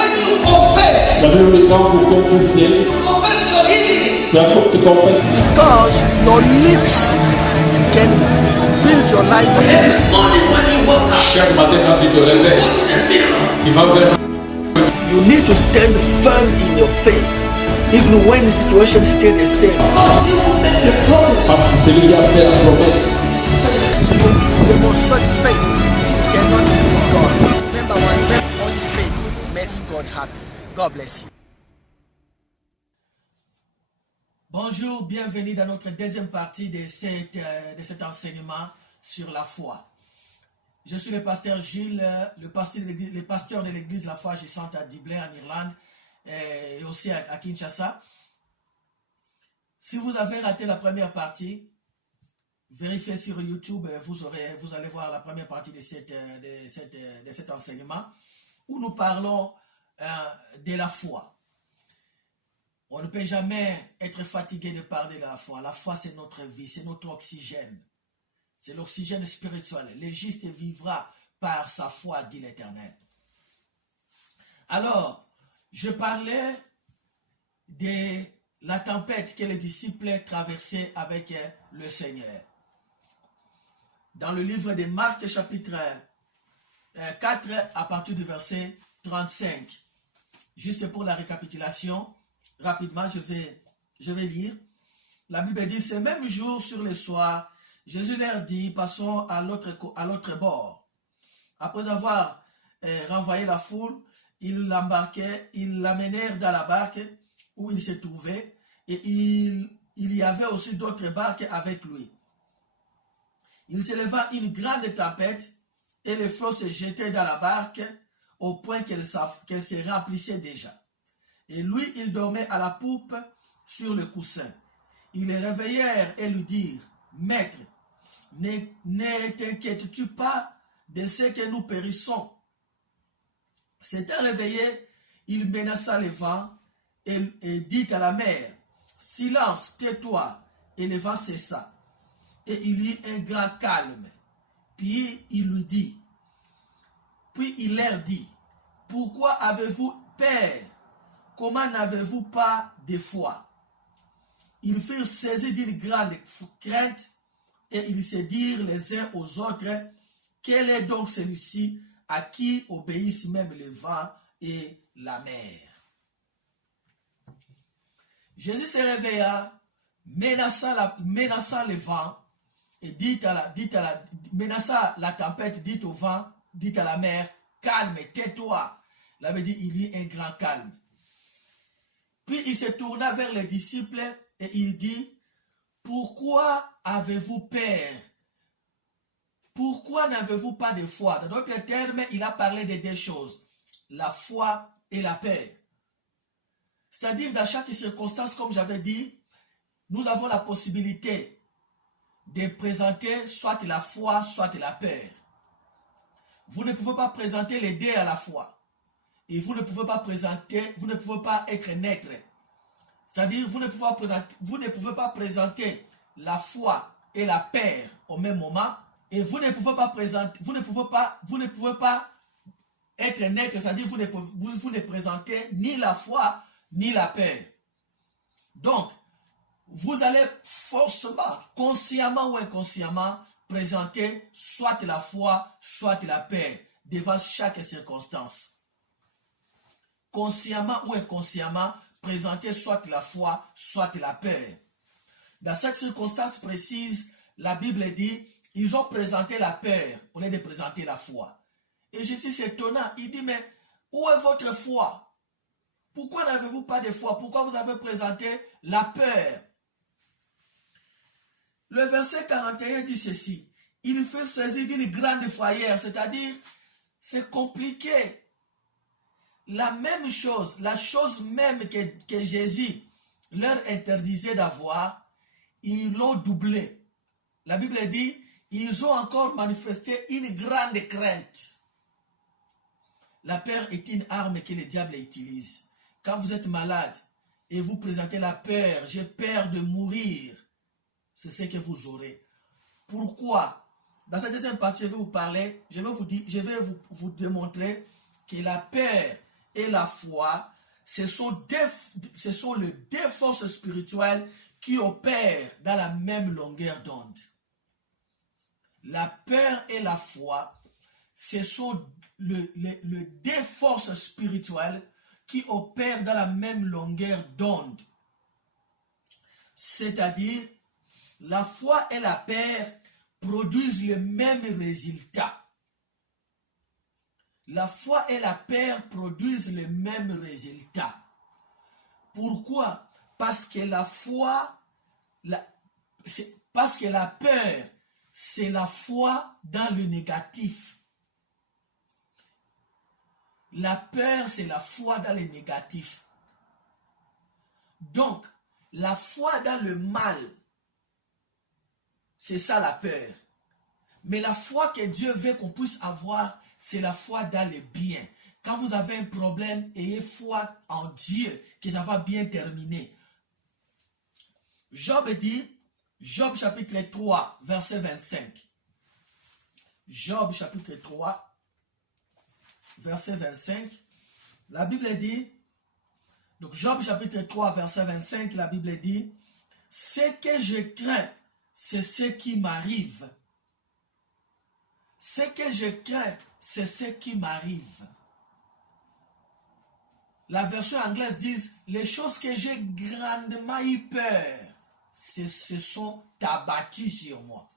when you confess, quand vous confessez, you confess your healing. tu confesses. Because your lips can build your life. Every morning when you wake up, Chaque matin quand tu te you réveilles, go to the mirror. tu vas vers You need to stand firm in your faith, even when the situation is still the same. Because he will make the promise. parce que celui qui a fait la promesse. It's faith. So you demonstrate faith, you cannot resist God. Remember only faith makes God happy. God bless you. Bonjour, bienvenue dans notre deuxième partie de cet enseignement sur la foi. Je suis le pasteur Gilles, le pasteur de l'église La Foi Agissante à Dublin en Irlande et aussi à Kinshasa. Si vous avez raté la première partie, vérifiez sur YouTube, vous allez voir la première partie de cet enseignement où nous parlons de la foi. On ne peut jamais être fatigué de parler de la foi. La foi, c'est notre vie, c'est notre oxygène. C'est l'oxygène spirituel. Le juste vivra par sa foi, dit l'Éternel. Alors, je parlais de la tempête que les disciples traversaient avec le Seigneur. Dans le livre de Marc, chapitre 4, à partir du verset 35. Juste pour la récapitulation, rapidement, je vais lire. La Bible dit, ce même jour sur le soir, Jésus leur dit, passons à l'autre bord. Après avoir renvoyé la foule, ils l'amenèrent dans la barque où il se trouvait, et il y avait aussi d'autres barques avec lui. Il s'éleva une grande tempête, et les flots se jetaient dans la barque, au point qu'elle se remplissait déjà. Et lui, il dormait à la poupe sur le coussin. Ils le réveillèrent et lui dirent, « Maître, ne t'inquiètes-tu pas de ce que nous périssons ?» S'étant réveillé, il menaça le vent et dit à la mer, « Silence, tais-toi !» Et le vent cessa. Et il y eut un grand calme. Puis il leur dit, « Pourquoi avez-vous peur? Comment n'avez-vous pas de foi? » Ils furent saisis d'une grande crainte et ils se dirent les uns aux autres, « Quel est donc celui-ci à qui obéissent même le vent et la mer? » Jésus se réveilla, menaçant le vent et menaça la tempête, dit au vent, dit à la mer, « Calme, tais-toi. » Là, veut dire, il y eut un grand calme. Puis il se tourna vers les disciples et il dit, « Pourquoi avez-vous peur? Pourquoi n'avez-vous pas de foi? » Dans d'autres termes, il a parlé de deux choses, la foi et la peur. C'est-à-dire, dans chaque circonstance, comme j'avais dit, nous avons la possibilité de présenter soit la foi, soit la peur. Vous ne pouvez pas présenter les deux à la fois. Et vous ne pouvez pas être neutre. C'est-à-dire, vous ne pouvez pas présenter la foi et la peur au même moment. Et vous ne pouvez pas être neutre, c'est-à-dire, vous ne présentez ni la foi, ni la peur. Donc, vous allez forcément, consciemment ou inconsciemment, présenter soit la foi, soit la peur devant chaque circonstance. Consciemment ou inconsciemment, présenter soit la foi, soit la peur. Dans cette circonstance précise, la Bible dit, ils ont présenté la peur au lieu de présenter la foi. Et Jésus s'étonna, il dit, mais où est votre foi? Pourquoi n'avez-vous pas de foi? Pourquoi vous avez présenté la peur? Le verset 41 dit ceci, il fut saisi d'une grande frayeur, c'est-à-dire, c'est compliqué. La même chose, la chose même que Jésus leur interdisait d'avoir, ils l'ont doublé. La Bible dit, ils ont encore manifesté une grande crainte. La peur est une arme que le diable utilise. Quand vous êtes malade et vous présentez la peur, j'ai peur de mourir, c'est ce que vous aurez. Pourquoi? Dans cette deuxième partie, je vais vous parler, je vais vous démontrer que la peur et la foi, ce sont les deux forces spirituelles qui opèrent dans la même longueur d'onde. La peur et la foi, ce sont les deux forces spirituelles qui opèrent dans la même longueur d'onde. C'est-à-dire, la foi et la peur produisent le même résultat. La foi et la peur produisent le même résultat. Pourquoi? Parce que la foi, parce que la peur, c'est la foi dans le négatif. La peur, c'est la foi dans le négatif. Donc, la foi dans le mal, c'est ça la peur. Mais la foi que Dieu veut qu'on puisse avoir, c'est la foi dans le bien. Quand vous avez un problème, ayez foi en Dieu, que ça va bien terminer. Job dit, Job chapitre 3, verset 25. Job chapitre 3, verset 25. La Bible dit, donc Job chapitre 3, verset 25, la Bible dit, « Ce que je crains, c'est ce qui m'arrive. Ce que je crains, c'est ce qui m'arrive. » La version anglaise dit, « Les choses que j'ai grandement eu peur, se sont abattues sur moi. »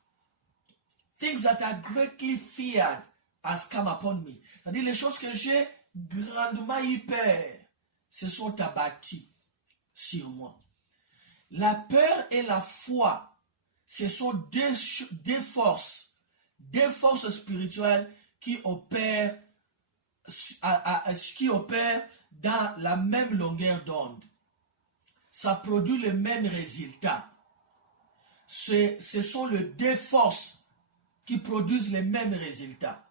Things that are greatly feared has come upon me. C'est-à-dire les choses que j'ai grandement eu peur se sont abattues sur moi. La peur et la foi, ce sont deux forces spirituelles qui opèrent dans la même longueur d'onde. Ça produit le même résultat. Ce sont les deux forces qui produisent les mêmes résultats.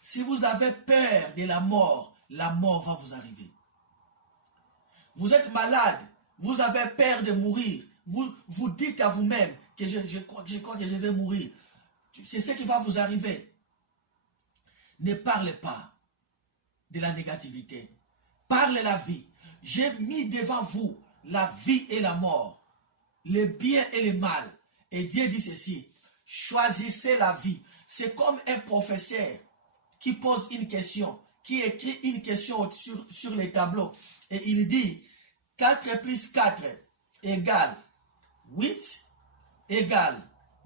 Si vous avez peur de la mort va vous arriver. Vous êtes malade, vous avez peur de mourir, vous dites à vous-même que je crois que je vais mourir. C'est ce qui va vous arriver. Ne parlez pas de la négativité. Parlez la vie. J'ai mis devant vous la vie et la mort, le bien et le mal. Et Dieu dit ceci, choisissez la vie. C'est comme un professeur qui pose une question, qui écrit une question sur les tableaux. Et il dit, 4 plus 4 égale 8, égale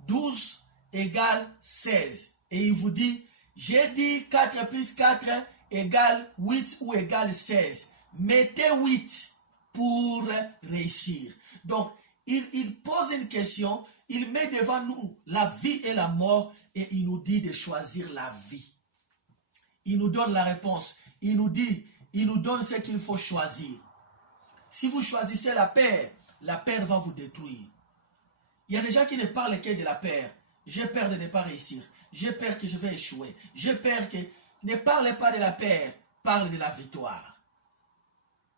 12, égale 16. Et il vous dit, j'ai dit 4 plus 4 égale 8 ou égale 16. Mettez 8 pour réussir. Donc, il pose une question, il met devant nous la vie et la mort et il nous dit de choisir la vie. Il nous donne la réponse. Il nous donne ce qu'il faut choisir. Si vous choisissez la peur va vous détruire. Il y a des gens qui ne parlent que de la peur. J'ai peur de ne pas réussir. J'ai peur que je vais échouer. J'ai peur que... Ne parlez pas de la peur, parle de la victoire.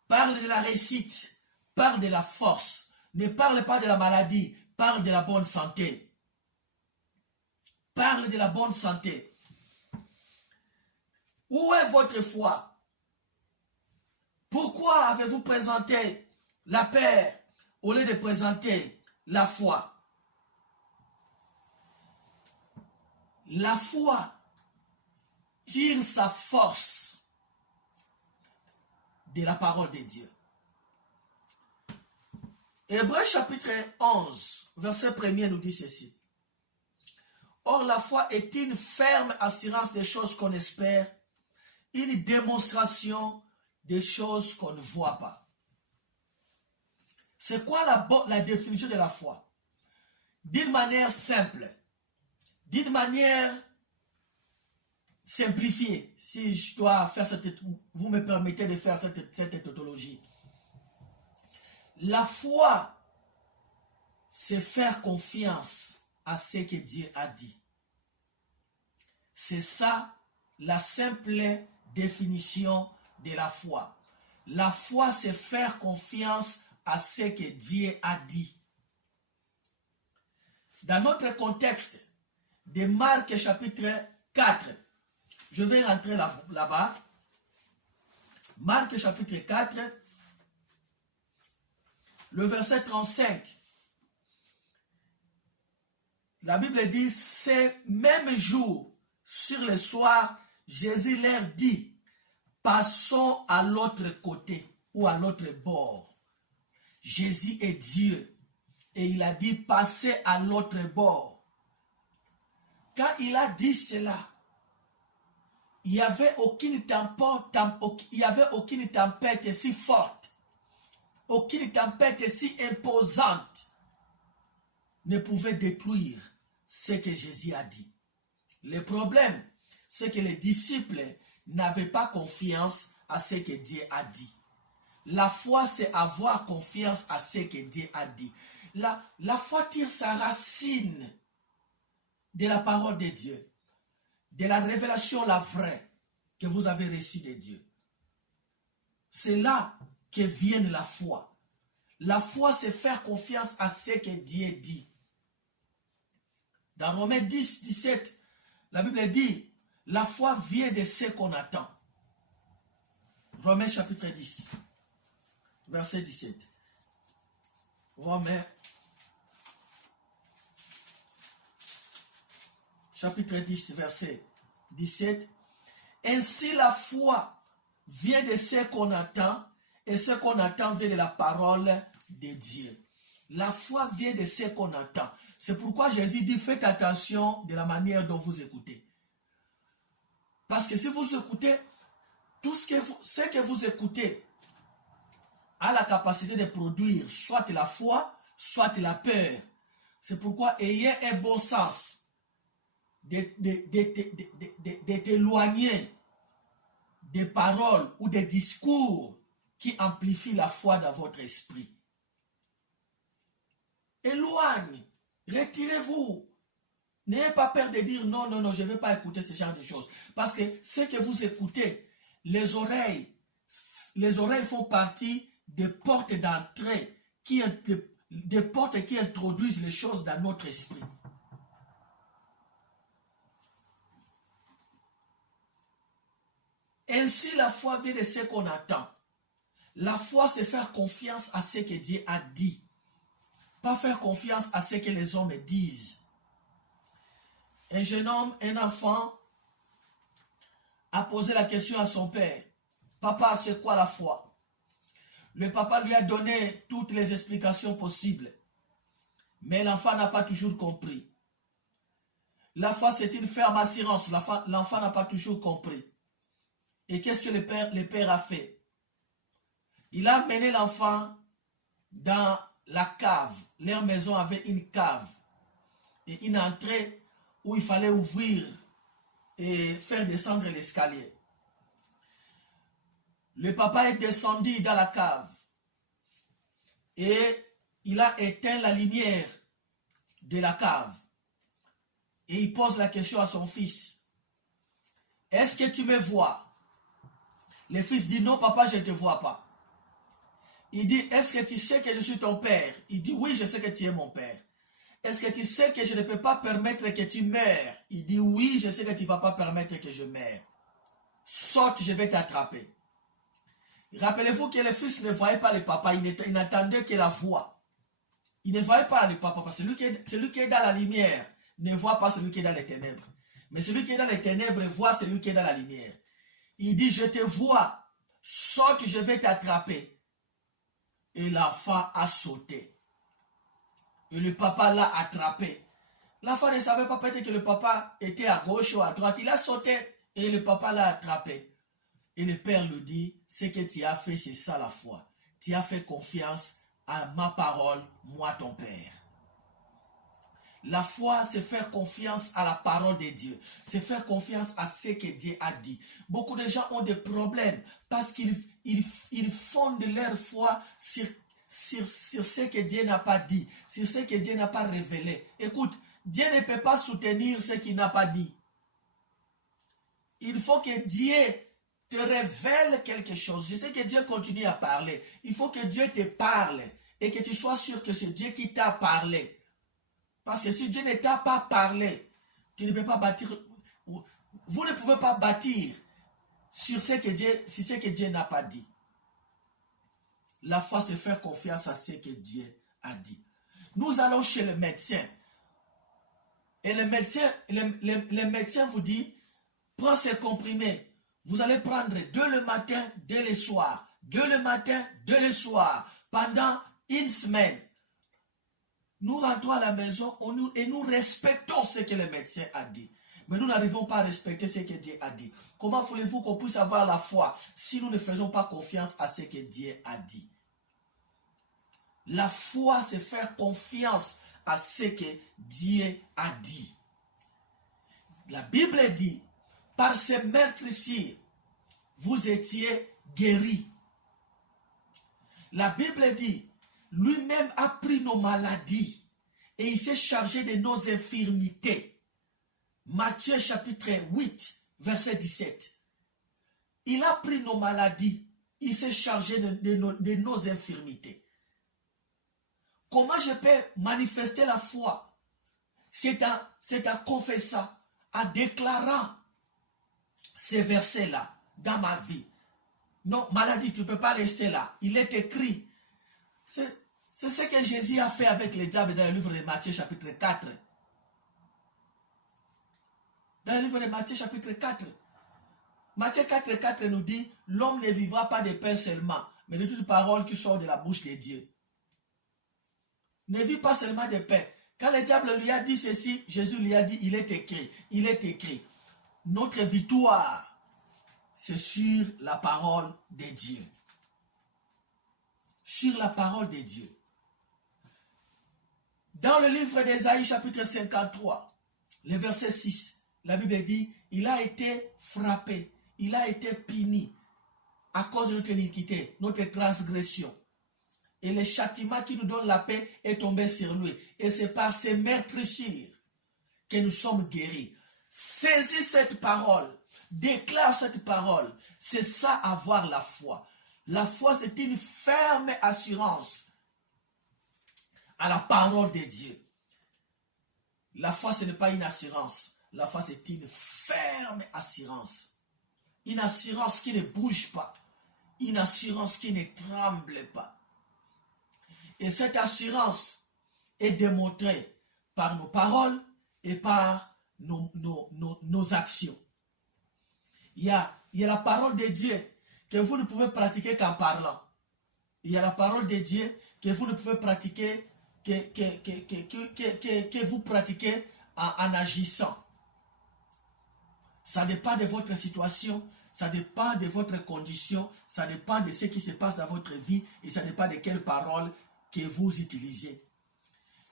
Parle de la réussite, parle de la force. Ne parle pas de la maladie, parle de la bonne santé. Parle de la bonne santé. Où est votre foi? Pourquoi avez-vous présenté la peur au lieu de présenter la foi? La foi tire sa force de la parole de Dieu. Hébreux chapitre 11, verset 1er nous dit ceci. Or la foi est une ferme assurance des choses qu'on espère, une démonstration des choses qu'on ne voit pas. C'est quoi la définition de la foi? D'une manière simple, d'une manière simplifiée, si je dois faire vous me permettez de faire cette tautologie. La foi, c'est faire confiance à ce que Dieu a dit. C'est ça la simple définition de la foi. La foi, c'est faire confiance à ce que Dieu a dit. Dans notre contexte de Marc chapitre 4, je vais rentrer là-bas. Marc chapitre 4, le verset 35. La Bible dit, ces mêmes jours, sur le soir, Jésus leur dit, passons à l'autre côté ou à l'autre bord. Jésus est Dieu et il a dit, passez à l'autre bord. Quand il a dit cela, il n'y avait aucune tempête si forte, aucune tempête si imposante ne pouvait détruire ce que Jésus a dit. Le problème, c'est que les disciples n'avaient pas confiance à ce que Dieu a dit. La foi, c'est avoir confiance à ce que Dieu a dit. La foi tire sa racine de la parole de Dieu, de la révélation, la vraie, que vous avez reçue de Dieu. C'est là que vient la foi. La foi, c'est faire confiance à ce que Dieu dit. Dans Romains 10, 17, la Bible dit, la foi vient de ce qu'on attend. Romains chapitre 10, verset 17. Romains chapitre 10, verset 17. Ainsi la foi vient de ce qu'on attend, et ce qu'on attend vient de la parole de Dieu. La foi vient de ce qu'on attend. C'est pourquoi Jésus dit, faites attention de la manière dont vous écoutez. Parce que si vous écoutez, tout ce que vous écoutez a la capacité de produire soit la foi, soit la peur. C'est pourquoi ayez un bon sens de t'éloigner des paroles ou des discours qui amplifient la foi dans votre esprit. Éloigne, retirez-vous. N'ayez pas peur de dire non, non, non, je ne vais pas écouter ce genre de choses. Parce que ce que vous écoutez, les oreilles font partie des portes d'entrée, des portes qui introduisent les choses dans notre esprit. Ainsi, la foi vient de ce qu'on attend. La foi, c'est faire confiance à ce que Dieu a dit. Pas faire confiance à ce que les hommes disent. Un jeune homme, un enfant, a posé la question à son père. Papa, c'est quoi la foi? Le papa lui a donné toutes les explications possibles. Mais l'enfant n'a pas toujours compris. La foi, c'est une ferme assurance. L'enfant n'a pas toujours compris. Et qu'est-ce que le père a fait? Il a mené l'enfant dans la cave. Leur maison avait une cave et une entrée où il fallait ouvrir et faire descendre l'escalier. Le papa est descendu dans la cave et il a éteint la lumière de la cave. Et il pose la question à son fils. Est-ce que tu me vois? Le fils dit non, papa, je ne te vois pas. Il dit, est-ce que tu sais que je suis ton père? Il dit, oui, je sais que tu es mon père. Est-ce que tu sais que je ne peux pas permettre que tu meurs? Il dit, oui, je sais que tu ne vas pas permettre que je meure. Saute, je vais t'attraper. Rappelez-vous que le fils ne voyait pas le papa, il n'entendait que la voix. Il ne voyait pas le papa, parce que celui qui est dans la lumière ne voit pas celui qui est dans les ténèbres. Mais celui qui est dans les ténèbres voit celui qui est dans la lumière. Il dit, je te vois, saute, je vais t'attraper. Et l'enfant a sauté. Et le papa l'a attrapé. L'enfant ne savait pas peut-être que le papa était à gauche ou à droite. Il a sauté et le papa l'a attrapé. Et le père lui dit, ce que tu as fait, c'est ça la foi. Tu as fait confiance à ma parole, moi ton père. La foi, c'est faire confiance à la parole de Dieu. C'est faire confiance à ce que Dieu a dit. Beaucoup de gens ont des problèmes parce qu'ils fondent leur foi sur ce que Dieu n'a pas dit, sur ce que Dieu n'a pas révélé. Écoute, Dieu ne peut pas soutenir ce qu'il n'a pas dit. Il faut que Dieu te révèle quelque chose. Je sais que Dieu continue à parler. Il faut que Dieu te parle et que tu sois sûr que c'est Dieu qui t'a parlé. Parce que si Dieu ne t'a pas parlé, tu ne peux pas bâtir. Vous ne pouvez pas bâtir sur ce que Dieu n'a pas dit. La foi, c'est faire confiance à ce que Dieu a dit. Nous allons chez le médecin. Et le médecin vous dit, prends ces comprimés. Vous allez prendre 2 le matin, 2 le soir. 2 le matin, 2 le soir. Pendant une semaine. Nous rentrons à la maison et nous respectons ce que le médecin a dit. Mais nous n'arrivons pas à respecter ce que Dieu a dit. Comment voulez-vous qu'on puisse avoir la foi si nous ne faisons pas confiance à ce que Dieu a dit? La foi, c'est faire confiance à ce que Dieu a dit. La Bible dit, par ces meurtrissures, vous étiez guéris. La Bible dit, lui-même a pris nos maladies et il s'est chargé de nos infirmités. Matthieu chapitre 8, verset 17. Il a pris nos maladies, il s'est chargé de nos infirmités. Comment je peux manifester la foi? C'est en confessant, en déclarant ces versets-là dans ma vie. Non, maladie, tu ne peux pas rester là. Il est écrit. C'est ce que Jésus a fait avec le diable dans le livre de Matthieu chapitre 4. Dans le livre de Matthieu chapitre 4. Matthieu 4, 4 nous dit, l'homme ne vivra pas de pain seulement, mais de toute parole qui sort de la bouche de Dieu. Ne vis pas seulement de pain. Quand le diable lui a dit ceci, Jésus lui a dit, il est écrit. Notre victoire, c'est sur la parole de Dieu. Sur la parole de Dieu. Dans le livre d'Ésaïe, chapitre 53, le verset 6, la Bible dit, il a été frappé, il a été puni à cause de notre iniquité, notre transgression. Et le châtiment qui nous donne la paix est tombé sur lui. Et c'est par ses meurtrissures que nous sommes guéris. Saisis cette parole, déclare cette parole. C'est ça avoir la foi. La foi, c'est une ferme assurance à la parole de Dieu. La foi, ce n'est pas une assurance. La foi, c'est une ferme assurance. Une assurance qui ne bouge pas. Une assurance qui ne tremble pas. Et cette assurance est démontrée par nos paroles et par nos actions. Il y a la parole de Dieu que vous ne pouvez pratiquer qu'en parlant. Il y a la parole de Dieu que vous ne pouvez pratiquer que vous pratiquez en agissant. Ça dépend de votre situation, ça dépend de votre condition, ça dépend de ce qui se passe dans votre vie et ça dépend de quelles paroles que vous utilisez.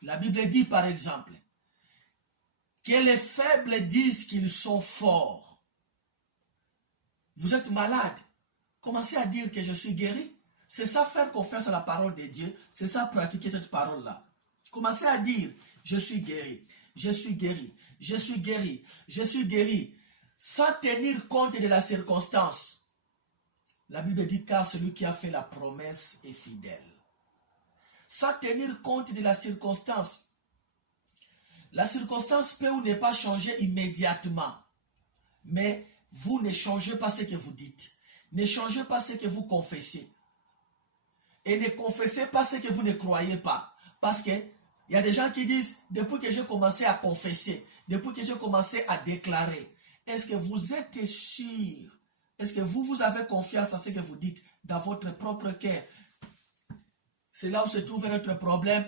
La Bible dit par exemple que les faibles disent qu'ils sont forts. Vous êtes malade, commencez à dire que je suis guéri. C'est ça faire confiance à la parole de Dieu, c'est ça pratiquer cette parole-là. Commencez à dire je suis guéri, je suis guéri, je suis guéri, je suis guéri, sans tenir compte de la circonstance. La Bible dit car celui qui a fait la promesse est fidèle. Sans tenir compte de la circonstance. La circonstance peut ou ne pas changer immédiatement. Mais vous ne changez pas ce que vous dites. Ne changez pas ce que vous confessez. Et ne confessez pas ce que vous ne croyez pas. Parce que il y a des gens qui disent, depuis que j'ai commencé à confesser, depuis que j'ai commencé à déclarer, est-ce que vous êtes sûr? Est-ce que vous avez confiance en ce que vous dites dans votre propre cœur? C'est là où se trouve notre problème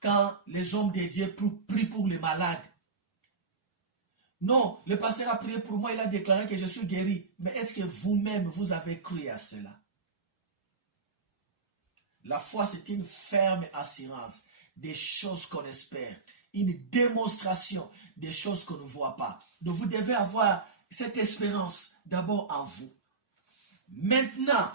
quand les hommes de Dieu prient pour les malades. Non, le pasteur a prié pour moi, il a déclaré que je suis guéri. Mais est-ce que vous-même, vous avez cru à cela? La foi, c'est une ferme assurance des choses qu'on espère. Une démonstration des choses qu'on ne voit pas. Donc vous devez avoir cette espérance d'abord en vous. Maintenant,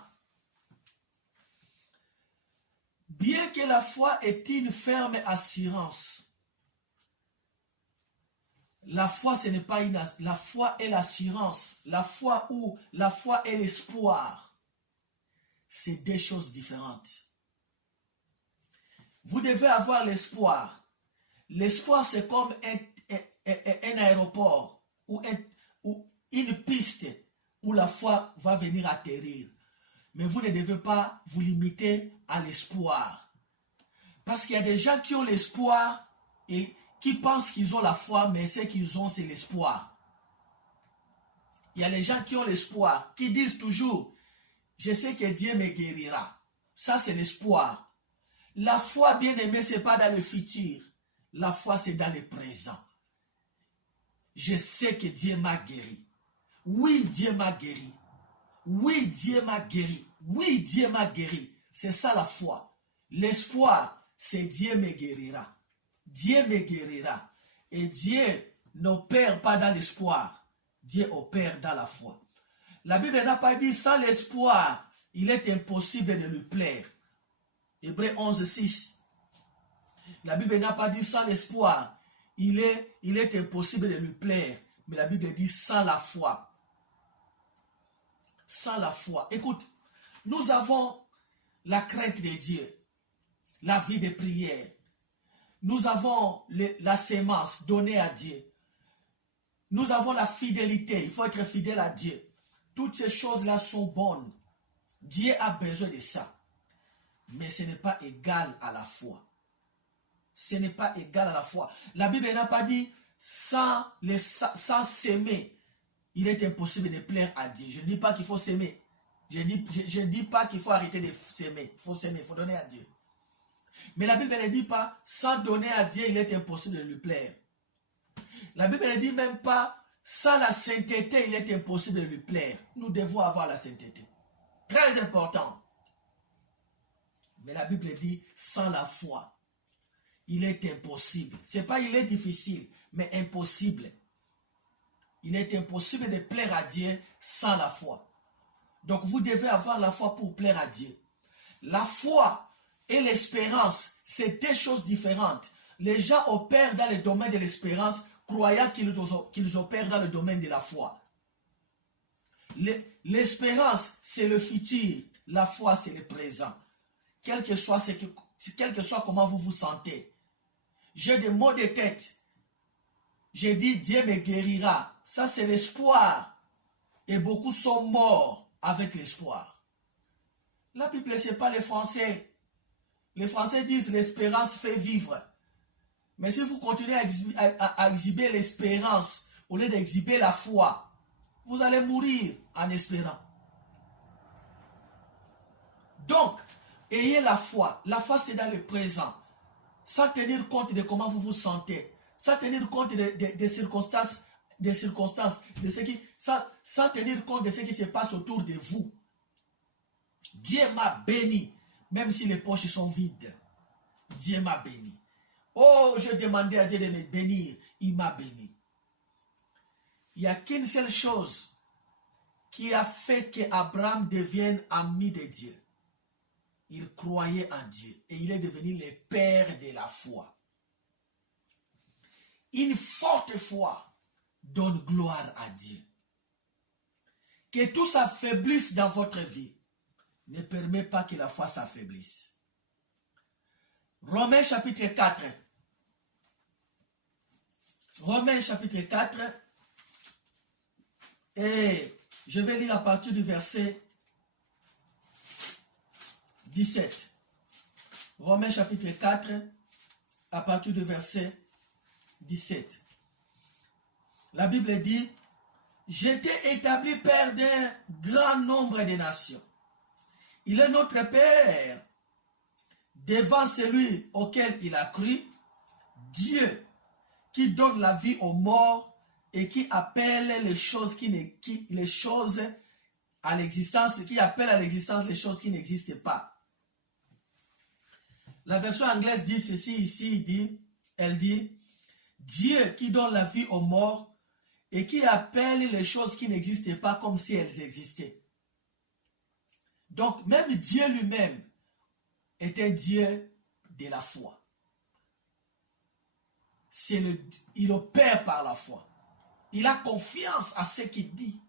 bien que la foi est une ferme assurance, la foi, ce n'est pas une... La foi est l'assurance. La foi est l'espoir. C'est deux choses différentes. Vous devez avoir l'espoir. L'espoir, c'est comme un aéroport ou une piste où la foi va venir atterrir. Mais vous ne devez pas vous limiter à l'espoir. Parce qu'il y a des gens qui ont l'espoir et qui pensent qu'ils ont la foi, mais ce qu'ils ont, c'est l'espoir. Il y a les gens qui ont l'espoir, qui disent toujours, je sais que Dieu me guérira. Ça, c'est l'espoir. La foi, bien aimée, ce n'est pas dans le futur. La foi, c'est dans le présent. Je sais que Dieu m'a guéri. Oui, Dieu m'a guéri. Oui, Dieu m'a guéri. Oui, Dieu m'a guéri. C'est ça la foi. L'espoir, c'est Dieu me guérira. Dieu me guérira. Et Dieu n'opère pas dans l'espoir. Dieu opère dans la foi. La Bible n'a pas dit sans l'espoir, il est impossible de lui plaire. Hébreux 11, 6. La Bible n'a pas dit sans l'espoir, il est impossible de lui plaire. Mais la Bible dit sans la foi. Sans la foi. Écoute, nous avons la crainte de Dieu, la vie de prière. Nous avons la sémence donnée à Dieu. Nous avons la fidélité. Il faut être fidèle à Dieu. Toutes ces choses-là sont bonnes. Dieu a besoin de ça. Mais ce n'est pas égal à la foi. Ce n'est pas égal à la foi. La Bible n'a pas dit sans s'aimer, il est impossible de plaire à Dieu. Je ne dis pas qu'il faut s'aimer. Je ne dis pas qu'il faut arrêter de s'aimer. Il faut s'aimer, il faut donner à Dieu. Mais la Bible ne dit pas sans donner à Dieu, il est impossible de lui plaire. La Bible ne dit même pas sans la sainteté, il est impossible de lui plaire. Nous devons avoir la sainteté. Très important. Mais la Bible dit sans la foi, il est impossible. Ce n'est pas il est difficile, mais impossible. Il est impossible de plaire à Dieu sans la foi. Donc vous devez avoir la foi pour plaire à Dieu. La foi et l'espérance, c'est deux choses différentes. Les gens opèrent dans le domaine de l'espérance, croyant qu'ils opèrent dans le domaine de la foi. L'espérance, c'est le futur. La foi, c'est le présent. Quel que soit comment vous vous sentez. J'ai des maux de tête. J'ai dit, Dieu me guérira. Ça, c'est l'espoir. Et beaucoup sont morts avec l'espoir. La Bible, ce n'est pas les Français. Les Français disent, l'espérance fait vivre. Mais si vous continuez à exhiber l'espérance au lieu d'exhiber la foi, vous allez mourir en espérant. Donc, ayez la foi. La foi, c'est dans le présent. Sans tenir compte de comment vous vous sentez. Sans tenir compte des circonstances, sans tenir compte de ce qui se passe autour de vous. Dieu m'a béni, même si les poches sont vides. Dieu m'a béni. Oh, je demandais à Dieu de me bénir. Il m'a béni. Il n'y a qu'une seule chose qui a fait qu'Abraham devienne ami de Dieu. Il croyait en Dieu et il est devenu le père de la foi. Une forte foi donne gloire à Dieu. Que tout s'affaiblisse dans votre vie ne permet pas que la foi s'affaiblisse. Romains chapitre 4. Romains chapitre 4. Et je vais lire à partir du verset 17. Romains chapitre 4, à partir du verset 17. La Bible dit, j'étais établi père d'un grand nombre de nations. Il est notre Père devant celui auquel il a cru, Dieu qui donne la vie aux morts et qui appelle les choses à l'existence, qui appelle à l'existence les choses qui n'existent pas. La version anglaise dit ceci ici, elle dit, Dieu qui donne la vie aux morts et qui appelle les choses qui n'existent pas comme si elles existaient. Donc, même Dieu lui-même était Dieu de la foi. Il opère par la foi. Il a confiance à ce qu'il dit.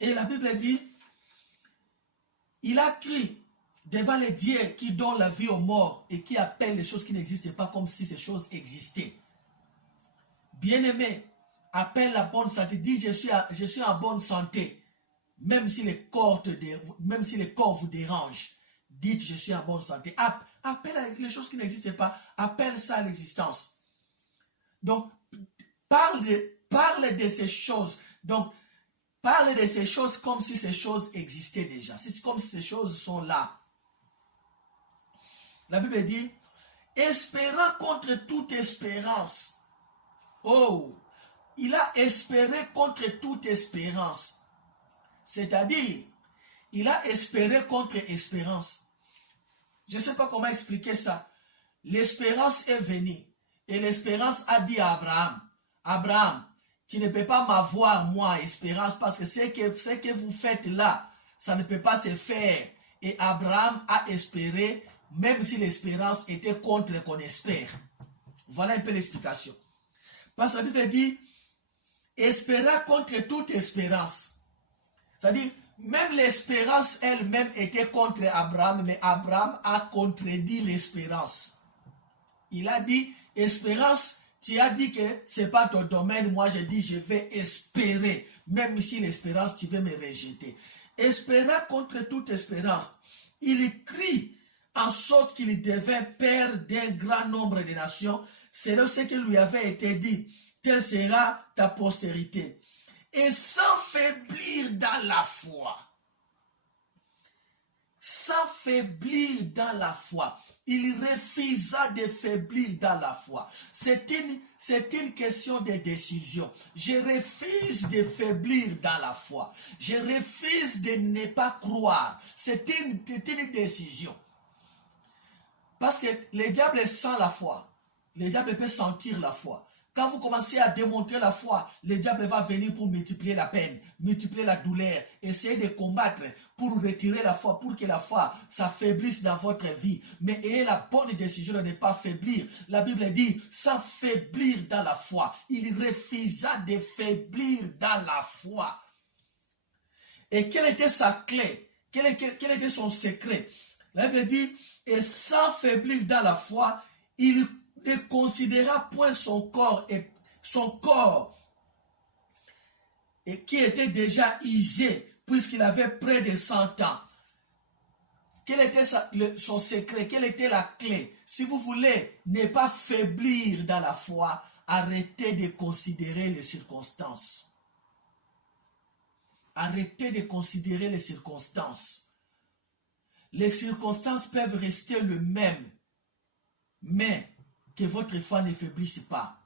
Et la Bible dit, il a cru devant le Dieu qui donne la vie aux morts et qui appelle les choses qui n'existent pas comme si ces choses existaient. Bien-aimé, appelle la bonne santé. Dis, je suis en bonne santé. Même si les corps vous dérangent. Dites, je suis en bonne santé. Appelle les choses qui n'existent pas. Appelle ça à l'existence. Donc, parle de ces choses. Donc, parle de ces choses comme si ces choses existaient déjà. C'est comme si ces choses sont là. La Bible dit, espérant contre toute espérance. Oh, il a espéré contre toute espérance. C'est-à-dire, il a espéré contre espérance. Je ne sais pas comment expliquer ça. L'espérance est venue. Et l'espérance a dit à Abraham, Abraham, tu ne peux pas m'avoir, moi, espérance, parce que ce que vous faites là, ça ne peut pas se faire. Et Abraham a espéré, même si l'espérance était contre qu'on espère. Voilà un peu l'explication. Parce que la Bible dit, espéra contre toute espérance. C'est-à-dire, même l'espérance elle-même était contre Abraham, mais Abraham a contredit l'espérance. Il a dit, espérance, tu as dit que ce n'est pas ton domaine, moi je dis, je vais espérer, même si l'espérance, tu veux me rejeter. Espéra contre toute espérance. Il crie en sorte qu'il devint père d'un grand nombre de nations, selon ce qui lui avait été dit, telle sera ta postérité. Et sans faiblir dans la foi. Sans faiblir dans la foi. Il refusa de faiblir dans la foi. C'est une question de décision. Je refuse de faiblir dans la foi. Je refuse de ne pas croire. C'est une décision. Parce que le diable sent la foi. Le diable peut sentir la foi. Quand vous commencez à démontrer la foi, le diable va venir pour multiplier la peine, multiplier la douleur, essayer de combattre pour retirer la foi, pour que la foi s'affaiblisse dans votre vie. Mais ayez la bonne décision de ne pas faiblir. La Bible dit, sans faiblir dans la foi. Il refusa de faiblir dans la foi. Et quelle était sa clé? Quel était son secret? La Bible dit, et sans faiblir dans la foi, il ne considéra point son corps et qui était déjà usé puisqu'il avait près de 100 ans. Quel était son secret? Quelle était la clé? Si vous voulez ne pas faiblir dans la foi, arrêtez de considérer les circonstances. Arrêtez de considérer les circonstances. Les circonstances peuvent rester le même, mais que votre foi ne faiblisse pas.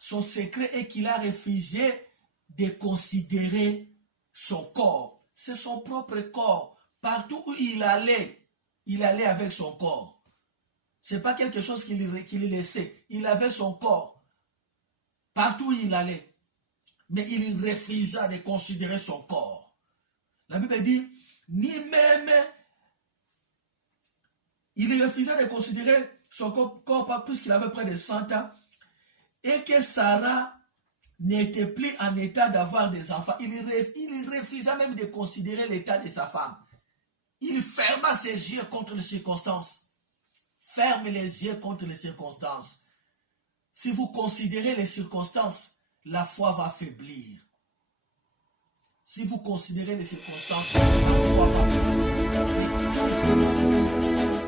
Son secret est qu'il a refusé de considérer son corps. C'est son propre corps. Partout où il allait avec son corps. Ce n'est pas quelque chose qu'il laissait. Il avait son corps. Partout où il allait. Mais il refusa de considérer son corps. La Bible dit, ni même, il refusa de considérer son corps puisqu'il avait près de 100 ans, et que Sarah n'était plus en état d'avoir des enfants. Il refusa même de considérer l'état de sa femme. Il ferma ses yeux contre les circonstances. Ferme les yeux contre les circonstances. Si vous considérez les circonstances, la foi va faiblir. Si vous considérez les circonstances, la foi va faiblir. Refuse de considérer les circonstances.